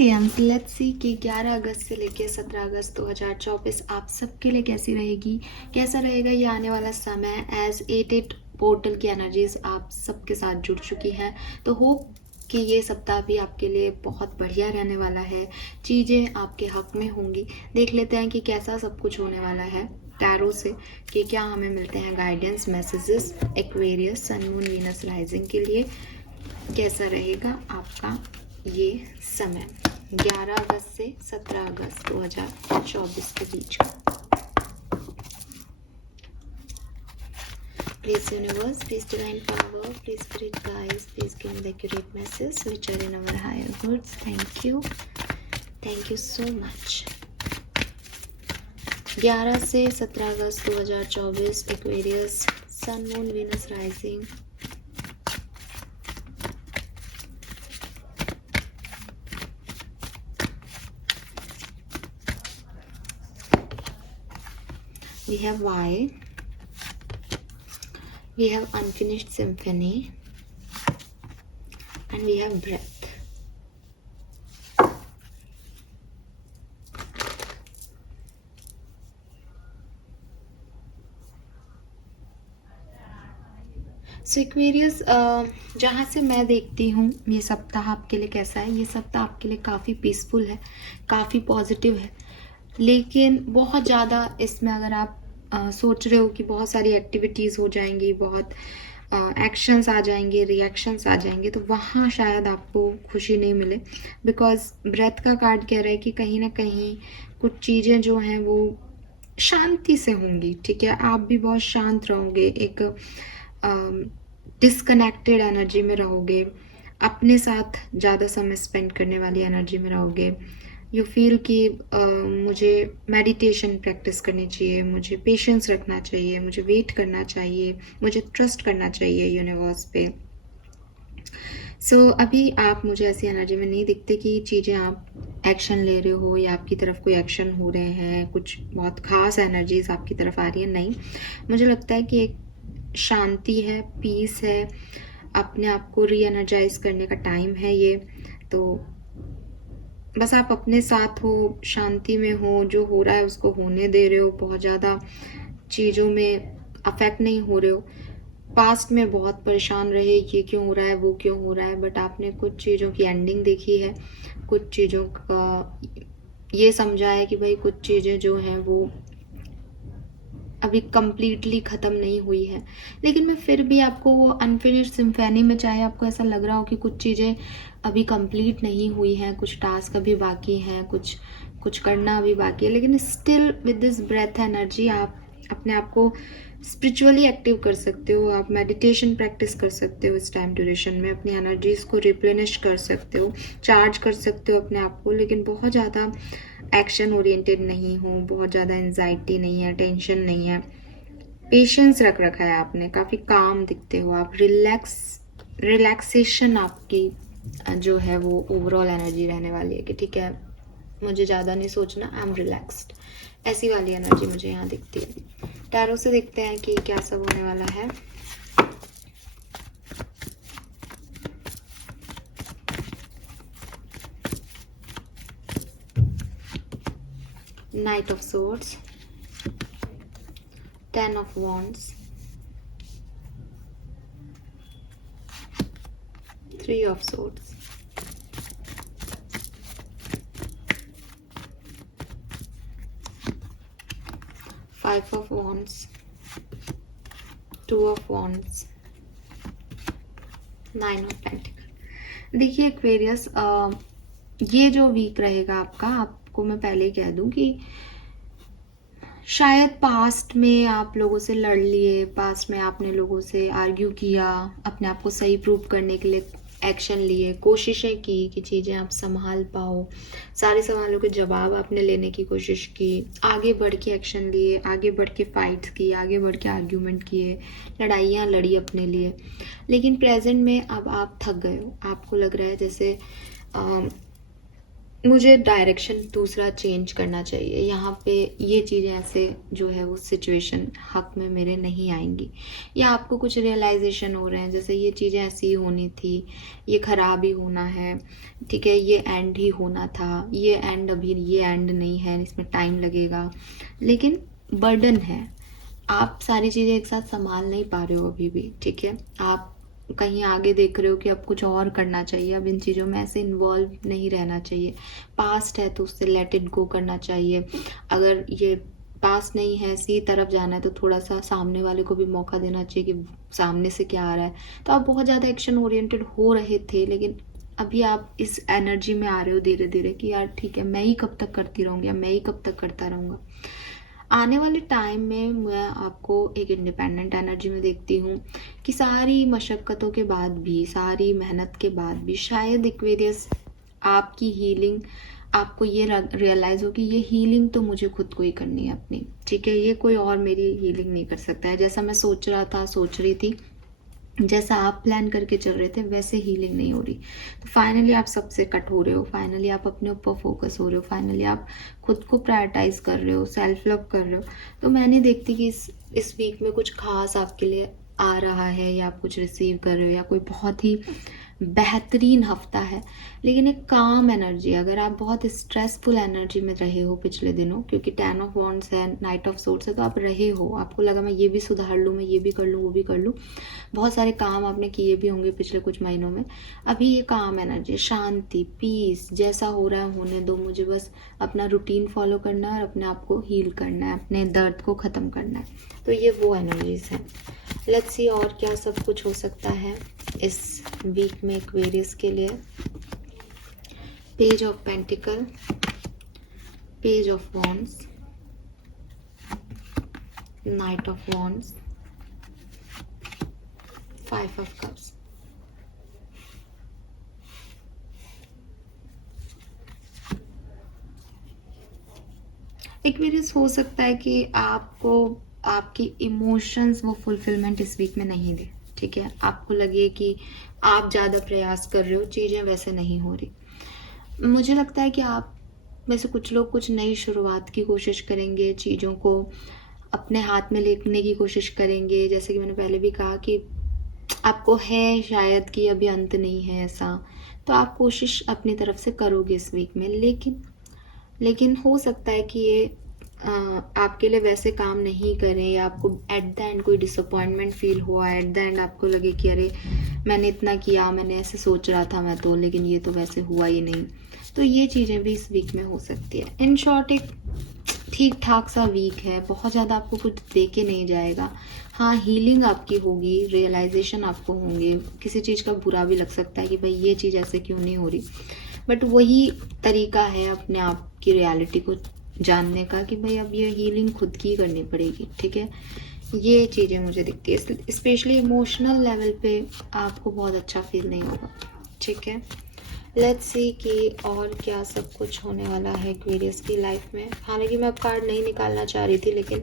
Aquariums, let's see कि 11 अगस्त से लेकर 17 अगस्त 2024 आप सबके लिए कैसी रहेगी, कैसा रहेगा ये आने वाला समय। एज 88 पोर्टल की एनर्जीज आप सबके साथ जुड़ चुकी हैं, तो होप कि ये सप्ताह भी आपके लिए बहुत बढ़िया रहने वाला है, चीज़ें आपके हक में होंगी। देख लेते हैं कि कैसा सब कुछ होने वाला है टैरो से, कि क्या हमें मिलते हैं guidance messages Aquarius sun moon Venus rising के लिए। कैसा रहेगा आपका ये समय 11 अगस्त से 17 अगस्त 2024 के बीच का। Please universe, please divine power, please spirit guides, please give me the accurate message which are in our higher goods. Thank you so much. 11 से 17 अगस्त 2024 Aquarius sun moon Venus rising. We have why, we have unfinished symphony, and we have breath. So Aquarius, जहाँ से मैं देखती हूँ ये सप्ताह आपके लिए कैसा है। ये सप्ताह आपके लिए काफ़ी पीसफुल है, काफ़ी पॉजिटिव है, लेकिन बहुत ज़्यादा इसमें अगर आप सोच रहे हो कि बहुत सारी एक्टिविटीज़ हो जाएंगी, बहुत एक्शंस आ जाएंगे, रिएक्शंस आ जाएंगे, तो वहाँ शायद आपको खुशी नहीं मिले। बिकॉज ब्रेथ का कार्ड कह रहा है कि कहीं ना कहीं कुछ चीज़ें जो हैं वो शांति से होंगी। ठीक है, आप भी बहुत शांत रहोगे, एक डिस्कनेक्टेड एनर्जी में रहोगे, अपने साथ ज़्यादा समय स्पेंड करने वाली एनर्जी में रहोगे। यू फील कि मुझे मेडिटेशन प्रैक्टिस करनी चाहिए, मुझे पेशेंस रखना चाहिए, मुझे वेट करना चाहिए, मुझे ट्रस्ट करना चाहिए यूनिवर्स पे। सो अभी आप मुझे ऐसी एनर्जी में नहीं दिखते कि चीज़ें आप एक्शन ले रहे हो या आपकी तरफ कोई एक्शन हो रहे हैं, कुछ बहुत ख़ास एनर्जीज आपकी तरफ आ रही है। नहीं, मुझे लगता है कि एक शांति है, पीस है, अपने आप को री एनर्जाइज करने का टाइम है ये। तो बस आप अपने साथ हो, शांति में हो, जो हो रहा है उसको होने दे रहे हो, बहुत ज़्यादा चीज़ों में अफेक्ट नहीं हो रहे हो। पास्ट में बहुत परेशान रहे, ये क्यों हो रहा है, वो क्यों हो रहा है, बट आपने कुछ चीज़ों की एंडिंग देखी है, कुछ चीज़ों का ये समझा है कि भाई कुछ चीज़ें जो हैं वो अभी कम्प्लीटली ख़त्म नहीं हुई है। लेकिन मैं फिर भी आपको वो अनफिनिश्ड सिम्फनी में, चाहे आपको ऐसा लग रहा हो कि कुछ चीज़ें अभी कंप्लीट नहीं हुई हैं, कुछ टास्क अभी बाकी हैं, कुछ करना अभी बाकी है, लेकिन still with this breath energy आप अपने आप को स्पिरिचुअली एक्टिव कर सकते हो। आप मेडिटेशन प्रैक्टिस कर सकते हो इस टाइम ड्यूरेशन में, अपनी एनर्जीज को रिप्लेनिश कर सकते हो, चार्ज कर सकते हो अपने आप को, लेकिन बहुत ज़्यादा एक्शन ओरिएंटेड नहीं हो, बहुत ज़्यादा एंजाइटी नहीं है, टेंशन नहीं है, पेशेंस रख रखा है आपने, काफ़ी काम दिखते हो आप, रिलैक्सेशन आपकी जो है वो ओवरऑल एनर्जी रहने वाली है कि ठीक है मुझे ज़्यादा नहीं सोचना, आई एम रिलैक्स्ड, ऐसी वाली एनर्जी मुझे यहाँ दिखती है। टैरो से देखते हैं कि क्या सब होने वाला है। Knight of Swords, Ten of Wands, Three of Swords, Five of Wands, Two of Wands, Nine of Pentacles। देखिए एक्वेरियस, ये जो वीक रहेगा आपका, आपको मैं पहले ही कह दूं कि शायद पास्ट में आप लोगों से लड़ लिए, पास्ट में आपने लोगों से आर्ग्यू किया, अपने आप को सही प्रूव करने के लिए एक्शन लिए, कोशिशें की कि चीज़ें आप संभाल पाओ, सारे सवालों के जवाब आपने लेने की कोशिश की, आगे बढ़ के एक्शन लिए, आगे बढ़ के फाइट्स किए, आगे बढ़ के आर्ग्यूमेंट किए, लड़ाइयाँ लड़ी अपने लिए। लेकिन प्रेजेंट में अब आप थक गए हो, आपको लग रहा है जैसे मुझे डायरेक्शन दूसरा चेंज करना चाहिए। यहाँ पे ये चीज़ें ऐसे जो है वो सिचुएशन हक में मेरे नहीं आएंगी, या आपको कुछ रियलाइजेशन हो रहे हैं जैसे ये चीज़ें ऐसी ही होनी थी, ये ख़राब ही होना है, ठीक है, ये एंड ही होना था, ये एंड अभी ये एंड नहीं है, इसमें टाइम लगेगा, लेकिन बर्डन है। आप सारी चीज़ें एक साथ संभाल नहीं पा रहे हो अभी भी, ठीक है। आप कहीं आगे देख रहे हो कि अब कुछ और करना चाहिए, अब इन चीज़ों में ऐसे इन्वॉल्व नहीं रहना चाहिए। पास्ट है तो उससे लेट इट गो करना चाहिए। अगर ये पास्ट नहीं है, इसी तरफ जाना है, तो थोड़ा सा सामने वाले को भी मौका देना चाहिए कि सामने से क्या आ रहा है। तो आप बहुत ज़्यादा एक्शन ओरिएंटेड हो रहे थे, लेकिन अभी आप इस एनर्जी में आ रहे हो धीरे धीरे कि यार ठीक है, मैं ही कब तक करती रहूँगी, या मैं ही कब तक करता रहूँगा। आने वाले टाइम में मैं आपको एक इंडिपेंडेंट एनर्जी में देखती हूँ कि सारी मशक्क़तों के बाद भी, सारी मेहनत के बाद भी शायद एक्वेरियस आपकी हीलिंग, आपको ये रियलाइज़ हो कि ये हीलिंग तो मुझे खुद को ही करनी है अपनी, ठीक है। ये कोई और मेरी हीलिंग नहीं कर सकता है। जैसा मैं सोच रहा था, सोच रही थी, जैसा आप प्लान करके चल रहे थे, वैसे हीलिंग नहीं हो रही। तो फाइनली आप सबसे कट हो रहे हो, फाइनली आप अपने ऊपर फोकस हो रहे हो, फाइनली आप खुद को प्रायोरिटाइज कर रहे हो, सेल्फ लव कर रहे हो। तो मैं नहीं देखती कि इस वीक में कुछ खास आपके लिए आ रहा है, या आप कुछ रिसीव कर रहे हो, या कोई बहुत ही बेहतरीन हफ्ता है। लेकिन एक काम एनर्जी, अगर आप बहुत स्ट्रेसफुल एनर्जी में रहे हो पिछले दिनों, क्योंकि 10 ऑफ वॉन्ड्स है, नाइट ऑफ सोर्ड्स है, तो आप रहे हो, आपको लगा मैं ये भी सुधार लूँ, मैं ये भी कर लूँ, वो भी कर लूँ, बहुत सारे काम आपने किए भी होंगे पिछले कुछ महीनों में। अभी ये काम एनर्जी, शांति, पीस, जैसा हो रहा है होने दो, मुझे बस अपना रूटीन फॉलो करना है और अपने आप को हील करना है, अपने दर्द को ख़त्म करना है। तो ये वो एनर्जीज हैं। लेट्स सी और क्या सब कुछ हो सकता है इस वीक में एक्वेरियस के लिए। Page of pentacle, page of wands, night of wands, 5 of cups. Aquarius हो सकता है कि आपको आपकी इमोशंस वो फुलफिलमेंट इस वीक में नहीं दे, ठीक है। आपको लगे कि आप ज़्यादा प्रयास कर रहे हो, चीज़ें वैसे नहीं हो रही। मुझे लगता है कि आप में से कुछ लोग कुछ नई शुरुआत की कोशिश करेंगे, चीज़ों को अपने हाथ में लेने की कोशिश करेंगे। जैसे कि मैंने पहले भी कहा कि आपको है शायद कि अभी अंत नहीं है ऐसा, तो आप कोशिश अपनी तरफ से करोगे इस वीक में। लेकिन हो सकता है कि ये आपके लिए वैसे काम नहीं करें, या आपको एट द एंड कोई डिसअपॉइंटमेंट फील हुआ, एट द एंड आपको लगे कि अरे मैंने इतना किया, मैंने ऐसे सोच रहा था मैं तो, लेकिन ये तो वैसे हुआ ही नहीं। तो ये चीज़ें भी इस वीक में हो सकती है। इन शॉर्ट एक ठीक ठाक सा वीक है, बहुत ज़्यादा आपको कुछ दे के नहीं जाएगा। हाँ, हीलिंग आपकी होगी, रियलाइजेशन आपको होंगे, किसी चीज़ का बुरा भी लग सकता है कि भाई ये चीज़ ऐसे क्यों नहीं हो रही, बट वही तरीका है अपने आप की रियलिटी को जानने का कि भाई अब ये हीलिंग खुद की करनी पड़ेगी, ठीक है। ये चीज़ें मुझे दिखती है, स्पेशली इमोशनल लेवल पे आपको बहुत अच्छा फील नहीं होगा, ठीक है। लेट्स सी कि और क्या सब कुछ होने वाला है एक्वेरियस की लाइफ में। हालांकि मैं अब कार्ड नहीं निकालना चाह रही थी, लेकिन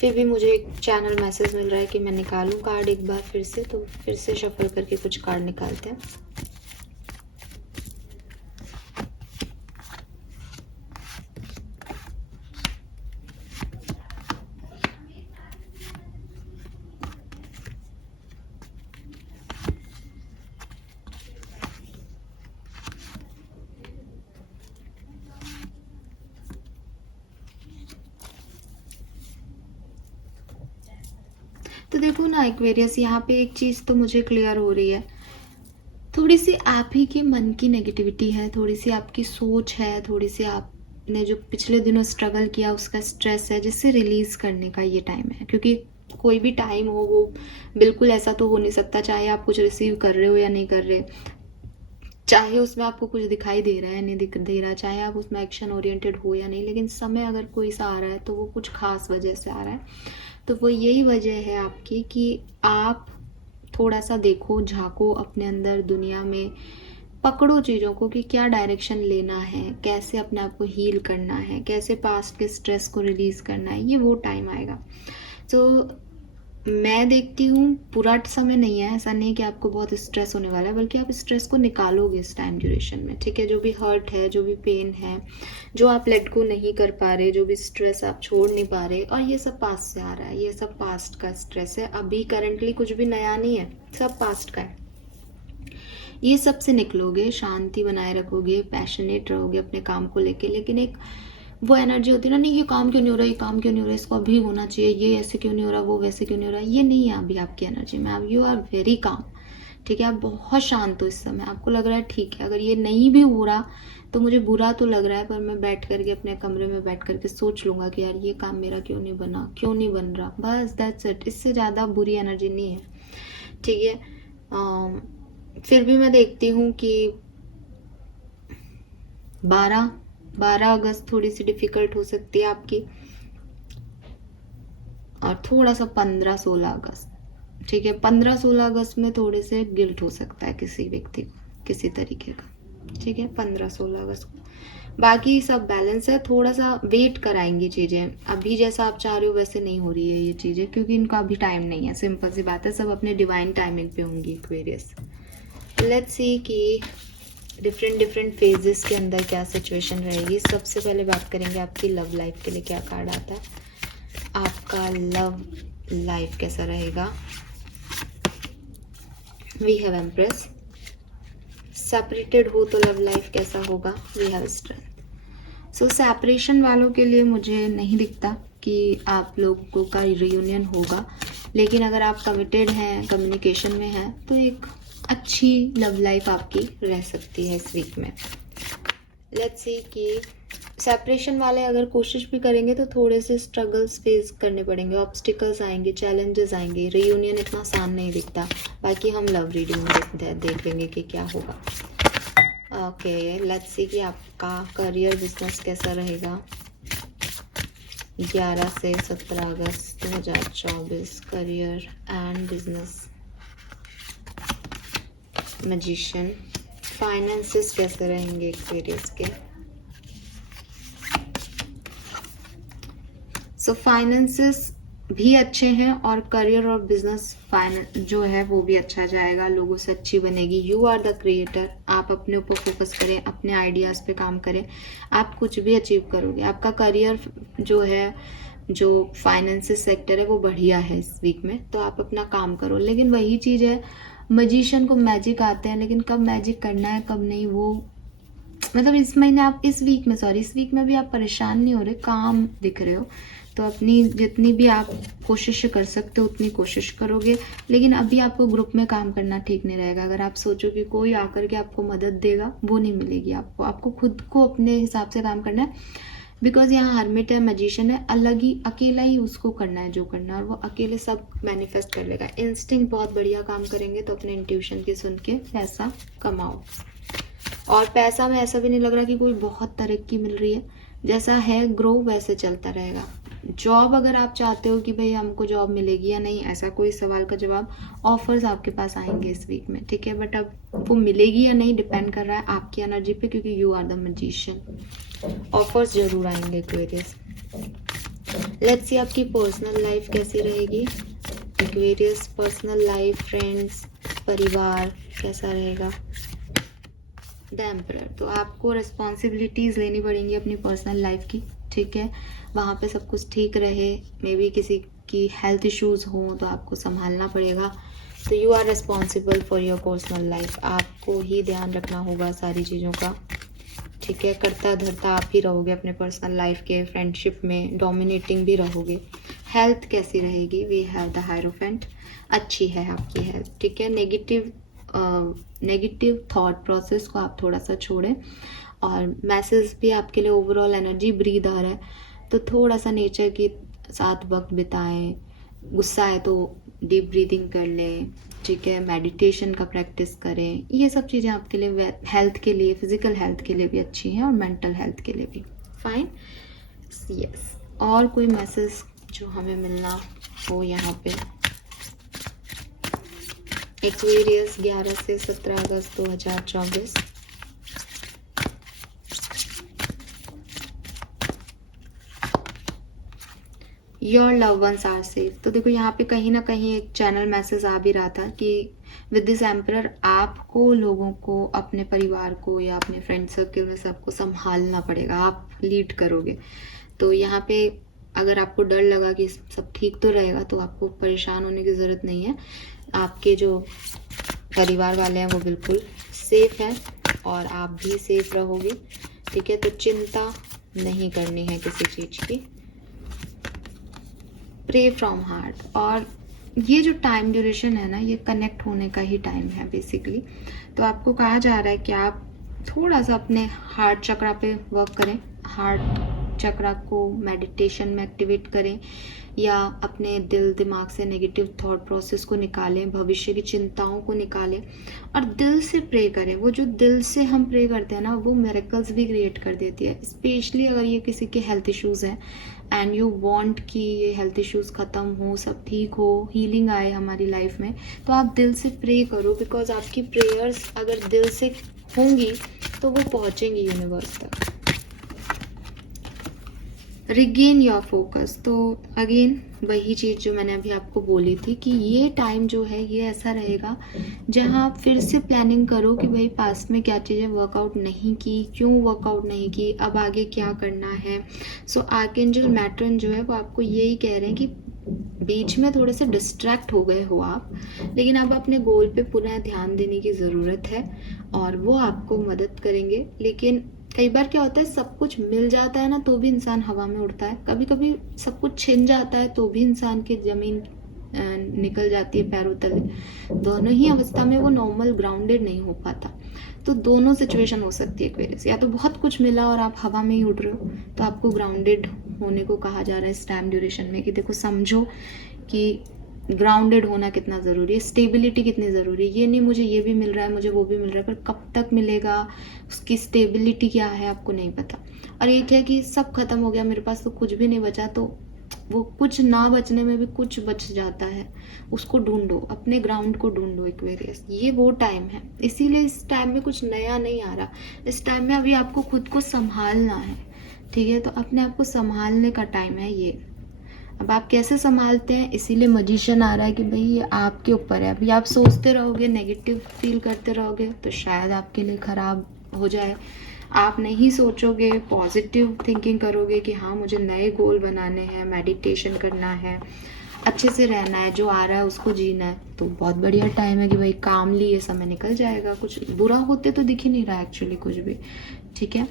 फिर भी मुझे एक चैनल मैसेज मिल रहा है कि मैं निकालूं कार्ड एक बार फिर से, तो फिर से शफल करके कुछ कार्ड निकालते हैं। तो देखो ना एक्वेरियस, यहाँ पे एक चीज़ तो मुझे क्लियर हो रही है, थोड़ी सी आप ही के मन की नेगेटिविटी है, थोड़ी सी आपकी सोच है, थोड़ी सी आपने जो पिछले दिनों स्ट्रगल किया उसका स्ट्रेस है, जिससे रिलीज़ करने का ये टाइम है। क्योंकि कोई भी टाइम हो वो बिल्कुल ऐसा तो हो नहीं सकता, चाहे आप कुछ रिसीव कर रहे हो या नहीं कर रहे, चाहे उसमें आपको कुछ दिखाई दे रहा है नहीं दिख दे रहा, चाहे आप उसमें एक्शन ओरिएंटेड हो या नहीं, लेकिन समय अगर कोई सा आ रहा है तो वो कुछ खास वजह से आ रहा है। तो वो यही वजह है आपकी कि आप थोड़ा सा देखो, झांको अपने अंदर, दुनिया में पकड़ो चीज़ों को कि क्या डायरेक्शन लेना है, कैसे अपने आप को हील करना है, कैसे पास्ट के स्ट्रेस को रिलीज़ करना है। ये वो टाइम आएगा। तो मैं देखती हूँ पूरा समय नहीं है, ऐसा नहीं कि आपको बहुत स्ट्रेस होने वाला है, बल्कि आप स्ट्रेस को निकालोगे इस टाइम ड्यूरेशन में, ठीक है। जो भी हर्ट है, जो भी पेन है, जो आप लेट गो नहीं कर पा रहे, जो भी स्ट्रेस आप छोड़ नहीं पा रहे, और ये सब पास्ट से आ रहा है, ये सब पास्ट का स्ट्रेस है। अभी करंटली कुछ भी नया नहीं है, सब पास्ट का है। ये सब से निकलोगे, शांति बनाए रखोगे, पैशनेट रहोगे अपने काम को लेके। लेकिन एक वो एनर्जी होती है ना, नहीं ये काम क्यों नहीं हो रहा, ये काम क्यों नहीं हो रहा, इसको अभी होना चाहिए, ये ऐसे क्यों नहीं हो रहा, वो वैसे क्यों नहीं हो रहा, ये नहीं है अभी आपकी एनर्जी में। आप यू आर वेरी काम, ठीक है। आप बहुत शांत हो इस समय, आपको लग रहा है ठीक है, अगर ये नहीं भी हो रहा तो मुझे बुरा तो लग रहा है, पर मैं बैठ करके अपने कमरे में बैठ करके सोच लूँगा कि यार ये काम मेरा क्यों नहीं बना, क्यों नहीं बन रहा, बस दैट्स इट। इससे ज़्यादा बुरी एनर्जी नहीं है, ठीक है। फिर भी मैं देखती हूँ कि 12 अगस्त थोड़ी सी डिफ़िकल्ट हो सकती है आपकी, और थोड़ा सा 15-16 अगस्त, ठीक है। 15-16 अगस्त में थोड़े से गिल्ट हो सकता है किसी व्यक्ति को, किसी तरीके का, ठीक है। 15-16 अगस्त को बाकी सब बैलेंस है। थोड़ा सा वेट कराएंगी चीज़ें, अभी जैसा आप चाह रहे हो वैसे नहीं हो रही है ये चीज़ें, क्योंकि इनका अभी टाइम नहीं है, सिंपल सी बात है। सब अपने डिवाइन टाइमिंग पे होंगी एक्वेरियस। लेट्स सी कि डिफरेंट फेजेस के अंदर क्या सिचुएशन रहेगी। सबसे पहले बात करेंगे आपकी लव लाइफ के लिए क्या कार्ड आता है। आपका लव लाइफ कैसा रहेगा। We have empress. सेपरेटेड हो तो लव लाइफ कैसा होगा। We have strength. So separation वालों के लिए मुझे नहीं दिखता कि आप लोगों का रियूनियन होगा, लेकिन अगर आप कमिटेड हैं, कम्युनिकेशन में हैं, तो एक अच्छी लव लाइफ आपकी रह सकती है इस वीक में। लेट्स सी कि सेपरेशन वाले अगर कोशिश भी करेंगे तो थोड़े से स्ट्रगल्स फेस करने पड़ेंगे, ऑब्स्टिकल्स आएंगे, चैलेंजेस आएंगे। रियूनियन इतना आसान नहीं दिखता। बाकी हम लव रीडिंग देख लेंगे कि क्या होगा। ओके, लेट्स सी कि आपका करियर बिजनेस कैसा रहेगा 11 से 17 अगस्त 2024। Career and business. Magician. Finances कैसे रहेंगे एक्वेरियस के। सो फाइनेंसेस भी अच्छे हैं, और करियर और बिजनेस जो है वो भी अच्छा जाएगा, लोगों से अच्छी बनेगी। You are the creator. आप अपने ऊपर फोकस करें, अपने आइडियाज़ पे काम करें, आप कुछ भी अचीव करोगे। आपका करियर जो है, जो फाइनेंसिस सेक्टर है, वो बढ़िया है इस वीक में, तो आप अपना काम करो। लेकिन वही चीज़ है, मजिशियन को मैजिक आते हैं, लेकिन कब मैजिक करना है कब नहीं, वो मतलब इस महीने आप इस वीक में भी आप परेशान नहीं हो रहे, काम दिख रहे हो। तो अपनी जितनी भी आप कोशिश कर सकते हो उतनी कोशिश करोगे। लेकिन अभी आपको ग्रुप में काम करना ठीक नहीं रहेगा। अगर आप सोचो कि कोई आकर के आपको मदद देगा, वो नहीं मिलेगी आपको। आपको खुद को अपने हिसाब से काम करना है, बिकॉज यहाँ हर्मिट है, मैजिशियन है, अलग ही अकेला ही उसको करना है जो करना है, और वो अकेले सब मैनिफेस्ट कर लेगा। इंस्टिंक्ट बहुत बढ़िया काम करेंगे, तो अपने इंट्यूशन की सुन के पैसा कमाओ। और पैसा में ऐसा भी नहीं लग रहा कि कोई बहुत तरक्की मिल रही है, जैसा है ग्रो वैसे चलता रहेगा। जॉब अगर आप चाहते हो कि भाई हमको जॉब मिलेगी या नहीं, ऐसा कोई सवाल का जवाब, ऑफर्स आपके पास आएंगे इस वीक में, ठीक है। बट अब वो मिलेगी या नहीं डिपेंड कर रहा है आपकी एनर्जी पे, क्योंकि you are the magician. Offers जरूर आएंगे एक्वेरियस। लेट्स सी आपकी पर्सनल लाइफ कैसी रहेगी एक्वेरियस। पर्सनल लाइफ, फ्रेंड्स, परिवार कैसा रहेगा। The emperor. तो आपको रिस्पॉन्सिबिलिटीज़ लेनी पड़ेंगी अपनी पर्सनल लाइफ की, ठीक है। वहाँ पे सब कुछ ठीक रहे, मे बी किसी की हेल्थ इश्यूज हो तो आपको संभालना पड़ेगा। तो you are responsible for your personal life. आपको ही ध्यान रखना होगा सारी चीज़ों का, ठीक है। करता धरता आप ही रहोगे अपने पर्सनल लाइफ के, फ्रेंडशिप में डोमिनेटिंग भी रहोगे। हेल्थ कैसी रहेगी। We have the hierophant. अच्छी है आपकी हेल्थ, ठीक है। नेगेटिव थॉट प्रोसेस को आप थोड़ा सा छोड़ें, और मैसेज भी आपके लिए ओवरऑल एनर्जी ब्रीदर है, तो थोड़ा सा नेचर के साथ वक्त बिताएं। गुस्सा है तो डीप ब्रीदिंग कर लें, ठीक है। मेडिटेशन का प्रैक्टिस करें। ये सब चीज़ें आपके लिए हेल्थ के लिए, फिजिकल हेल्थ के लिए भी अच्छी हैं, और मेंटल हेल्थ के लिए भी फाइन। यस। और कोई मैसेज जो हमें मिलना हो यहाँ पे एक्वेरियस 11 से 17 अगस्त 2024। Your love ones are safe. तो देखो यहाँ पे कहीं ना कहीं एक चैनल मैसेज आ भी रहा था कि विद दिस एम्परर आपको लोगों को, अपने परिवार को या अपने फ्रेंड सर्कल में सबको संभालना पड़ेगा, आप लीड करोगे। तो यहाँ पे अगर आपको डर लगा कि सब ठीक तो रहेगा, तो आपको परेशान होने की ज़रूरत नहीं है। आपके जो परिवार वाले हैं वो बिल्कुल सेफ हैं और आप भी सेफ रहोगे, ठीक है। तो चिंता नहीं करनी है किसी चीज़ की। Pray from heart. और ये जो टाइम ड्यूरेशन है ना, ये कनेक्ट होने का ही टाइम है बेसिकली। तो आपको कहा जा रहा है कि आप थोड़ा सा अपने हार्ट चक्रा पे वर्क करें, हार्ट चक्रा को मेडिटेशन में एक्टिवेट करें, या अपने दिल दिमाग से नेगेटिव थॉट प्रोसेस को निकालें, भविष्य की चिंताओं को निकालें और दिल से प्रे करें। वो जो दिल से हम प्रे करते हैं ना, वो मिरेकल्स भी क्रिएट कर देती है। स्पेशली अगर ये किसी के हेल्थ इश्यूज़ हैं एंड यू वांट कि ये हेल्थ इश्यूज़ ख़त्म हो, सब ठीक हो, हीलिंग आए हमारी लाइफ में, तो आप दिल से प्रे करो। बिकॉज आपकी प्रेयर्स अगर दिल से होंगी तो वो पहुँचेंगी यूनिवर्स तक। Regain your focus. तो अगेन वही चीज़ जो मैंने अभी आपको बोली थी कि ये टाइम जो है ये ऐसा रहेगा जहाँ आप फिर से प्लानिंग करो कि भाई पास्ट में क्या चीज़ें वर्कआउट नहीं की, क्यों वर्कआउट नहीं की, अब आगे क्या करना है। सो आर्कएंजल मैट्रन जो है वो आपको यही कह रहे हैं कि बीच में थोड़े से डिस्ट्रैक्ट हो गए हो आप, लेकिन अब अपने गोल पे पुनः ध्यान देने की ज़रूरत है और वो आपको मदद करेंगे। लेकिन कई बार क्या होता है, सब कुछ मिल जाता है ना तो भी इंसान हवा में उड़ता है, कभी कभी सब कुछ छिन जाता है तो भी इंसान की ज़मीन निकल जाती है पैरों तले। दोनों ही अवस्था में वो नॉर्मल ग्राउंडेड नहीं हो पाता। तो दोनों सिचुएशन हो सकती है एक्वेरियस। या तो बहुत कुछ मिला और आप हवा में ही उड़ रहे हो, तो आपको ग्राउंडेड होने को कहा जा रहा है इस टाइम ड्यूरेशन में कि देखो समझो कि ग्राउंडेड होना कितना ज़रूरी है, स्टेबिलिटी कितनी ज़रूरी है। ये नहीं मुझे ये भी मिल रहा है, मुझे वो भी मिल रहा है, पर कब तक मिलेगा, उसकी स्टेबिलिटी क्या है आपको नहीं पता। और एक है कि सब खत्म हो गया, मेरे पास तो कुछ भी नहीं बचा, तो वो कुछ ना बचने में भी कुछ बच जाता है, उसको ढूंढो, अपने ग्राउंड को ढूंढो एक्वेरियस। ये वो टाइम है, इसीलिए इस टाइम में कुछ नया नहीं आ रहा। इस टाइम में अभी आपको खुद को संभालना है, ठीक है। तो अपने आप को संभालने का टाइम है ये। अब आप कैसे संभालते हैं, इसीलिए मजिशियन आ रहा है कि भाई ये आपके ऊपर है। अभी आप सोचते रहोगे, नेगेटिव फील करते रहोगे, तो शायद आपके लिए ख़राब हो जाए। आप नहीं सोचोगे, पॉजिटिव थिंकिंग करोगे कि हाँ मुझे नए गोल बनाने हैं, मेडिटेशन करना है, अच्छे से रहना है, जो आ रहा है उसको जीना है, तो बहुत बढ़िया टाइम है कि भाई कामली ये समय निकल जाएगा। कुछ बुरा होते तो दिख ही नहीं रहा एक्चुअली कुछ भी, ठीक है।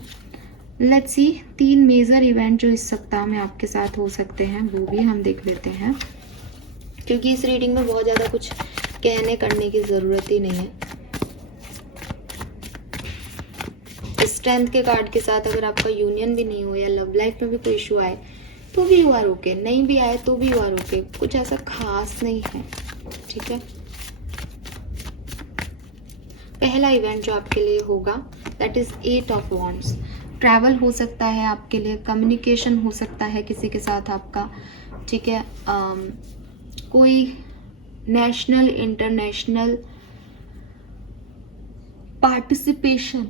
लेट्स सी 3 मेजर इवेंट जो इस सप्ताह में आपके साथ हो सकते हैं वो भी हम देख लेते हैं, क्योंकि इस रीडिंग में बहुत ज़्यादा कुछ कहने करने की ज़रूरत ही नहीं है। स्ट्रेंथ के कार्ड के साथ अगर आपका यूनियन भी नहीं हो या लव लाइफ में भी कोई इशू आए तो भी यू आर ओके, नहीं भी आए तो भी यू आर ओके, कुछ ऐसा खास नहीं है, ठीक है। पहला इवेंट जो आपके लिए होगा that is 8 of wands. Travel हो सकता है आपके लिए, कम्युनिकेशन हो सकता है किसी के साथ आपका, ठीक है। कोई नेशनल इंटरनेशनल पार्टिसिपेशन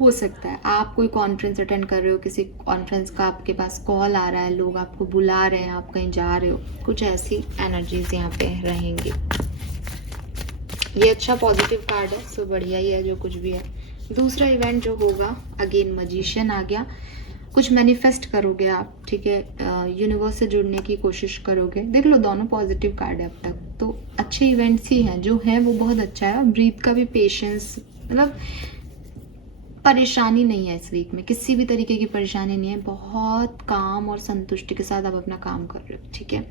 हो सकता है। आप कोई कॉन्फ्रेंस अटेंड कर रहे हो, किसी कॉन्फ्रेंस का आपके पास कॉल आ रहा है, लोग आपको बुला रहे हैं, आप कहीं जा रहे हो, कुछ ऐसी एनर्जीज यहाँ पे रहेंगी। ये अच्छा पॉजिटिव कार्ड है, सो बढ़िया ही है जो कुछ भी है। दूसरा इवेंट जो होगा, अगेन मजिशियन आ गया। कुछ मैनिफेस्ट करोगे आप, ठीक है, यूनिवर्स से जुड़ने की कोशिश करोगे। देख लो दोनों पॉजिटिव कार्ड है अब तक, तो अच्छे इवेंट्स ही हैं जो है वो बहुत अच्छा है। ब्रीथ का भी पेशेंस, मतलब परेशानी नहीं है इस वीक में, किसी भी तरीके की परेशानी नहीं है, बहुत काम और संतुष्टि के साथ आप अपना काम कर रहे हो, ठीक है।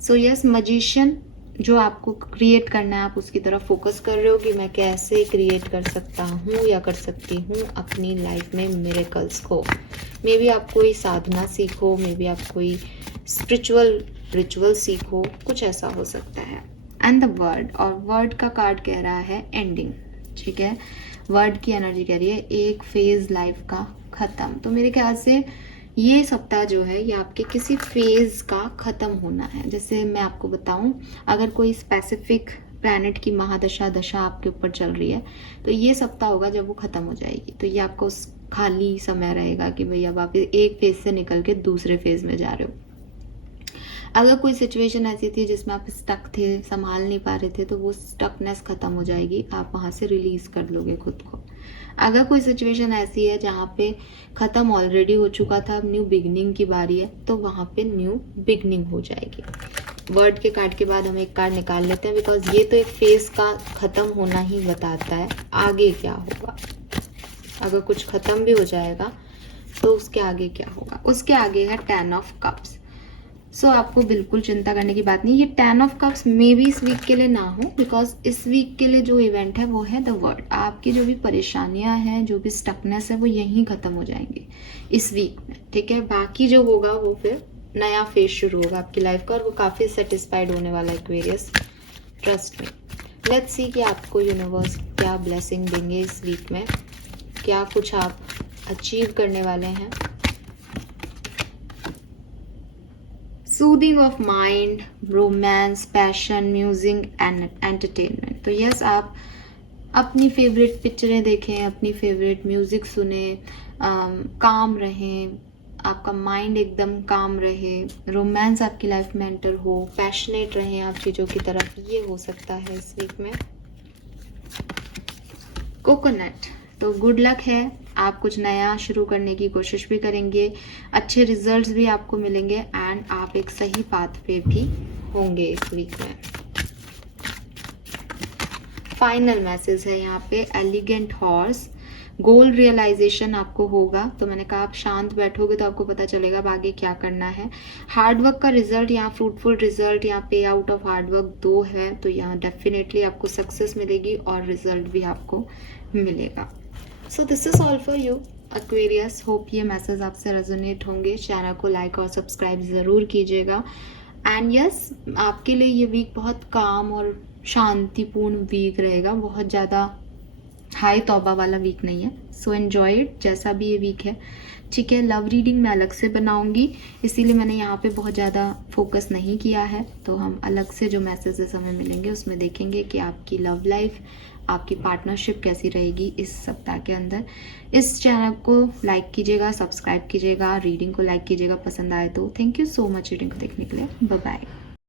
सो यस, मजिशियन जो आपको क्रिएट करना है आप उसकी तरफ फोकस कर रहे हो कि मैं कैसे क्रिएट कर सकता हूँ या कर सकती हूँ अपनी लाइफ में मिरेकल्स को। मे बी आप कोई साधना सीखो, मे बी आप कोई स्पिरिचुअल रिचुअल सीखो, कुछ ऐसा हो सकता है। एंड द वर्ड, और वर्ड का कार्ड कह रहा है एंडिंग, ठीक है। वर्ड की एनर्जी कह रही है एक फेज लाइफ का खत्म। तो मेरे ख्याल से ये सप्ताह जो है ये आपके किसी फेज का खत्म होना है। जैसे मैं आपको बताऊं, अगर कोई स्पेसिफिक प्लैनेट की महादशा दशा आपके ऊपर चल रही है तो ये सप्ताह होगा जब वो खत्म हो जाएगी। तो ये आपको उस खाली समय रहेगा कि भाई अब आप एक फेज से निकल के दूसरे फेज में जा रहे हो। अगर कोई सिचुएशन ऐसी थी जिसमें आप स्टक थे, संभाल नहीं पा रहे थे, तो वो स्टकनेस ख़त्म हो जाएगी, आप वहाँ से रिलीज़ कर लोगे खुद को। अगर कोई सिचुएशन ऐसी है जहाँ पे ख़त्म ऑलरेडी हो चुका था, अब न्यू बिगनिंग की बारी है, तो वहाँ पे न्यू बिगनिंग हो जाएगी। वर्ड के कार्ड के बाद हम एक कार्ड निकाल लेते हैं, बिकॉज ये तो एक फेज का ख़त्म होना ही बताता है। आगे क्या होगा, अगर कुछ ख़त्म भी हो जाएगा तो उसके आगे क्या होगा। उसके आगे है 10 ऑफ कप्स। सो आपको बिल्कुल चिंता करने की बात नहीं। ये 10 ऑफ कप्स मे भी इस वीक के लिए ना हो, बिकॉज इस वीक के लिए जो इवेंट है वो है द वर्ड। आपकी जो भी परेशानियां हैं, जो भी स्टकनेस है, वो यहीं ख़त्म हो जाएंगी इस वीक में, ठीक है। बाकी जो होगा वो फिर नया फेज शुरू होगा आपकी लाइफ का, और वो काफ़ी सेटिस्फाइड होने वाला है एक्वेरियस, ट्रस्ट में। लेट्स सी कि आपको यूनिवर्स क्या ब्लेसिंग देंगे इस वीक में, क्या कुछ आप अचीव करने वाले हैं। Soothing of mind, romance, passion, music and entertainment. तो यस, आप अपनी फेवरेट पिक्चरें देखें, अपनी फेवरेट म्यूजिक सुने, काम रहें, आपका माइंड एकदम काम रहे, रोमांस आपकी लाइफ में एंटर हो, पैशनेट रहें आप चीज़ों की तरफ, ये हो सकता है इस वीक में। कोकोनट, तो गुड लक है, आप कुछ नया शुरू करने की कोशिश भी करेंगे, अच्छे रिजल्ट्स भी आपको मिलेंगे, एंड आप एक सही पाथ पे भी होंगे इस वीक में। फाइनल मैसेज है यहाँ पे, एलिगेंट हॉर्स, गोल रियलाइजेशन आपको होगा। तो मैंने कहा आप शांत बैठोगे तो आपको पता चलेगा अब आगे क्या करना है। हार्डवर्क का रिजल्ट, यहाँ फ्रूटफुल रिजल्ट, यहाँ पे आउट ऑफ हार्डवर्क 2 है, तो यहाँ डेफिनेटली आपको सक्सेस मिलेगी और रिजल्ट भी आपको मिलेगा। So this is all for you Aquarius. Hope ये मैसेज आपसे रेजोनेट होंगे। चैनल को लाइक और सब्सक्राइब ज़रूर कीजिएगा। एंड यस, आपके लिए ये वीक बहुत काम और शांतिपूर्ण वीक रहेगा, बहुत ज़्यादा हाई तौबा वाला वीक नहीं है। सो एन्जॉय इट, जैसा भी ये वीक है, ठीक है। लव रीडिंग मैं अलग से बनाऊंगी, इसीलिए मैंने यहाँ पे बहुत ज़्यादा फोकस नहीं किया है। तो हम अलग से जो मैसेजेस हमें मिलेंगे उसमें देखेंगे कि आपकी लव लाइफ, आपकी पार्टनरशिप कैसी रहेगी इस सप्ताह के अंदर। इस चैनल को लाइक कीजिएगा, सब्सक्राइब कीजिएगा, रीडिंग को लाइक कीजिएगा पसंद आए तो। Thank you so much reading को देखने के लिए। Bye bye.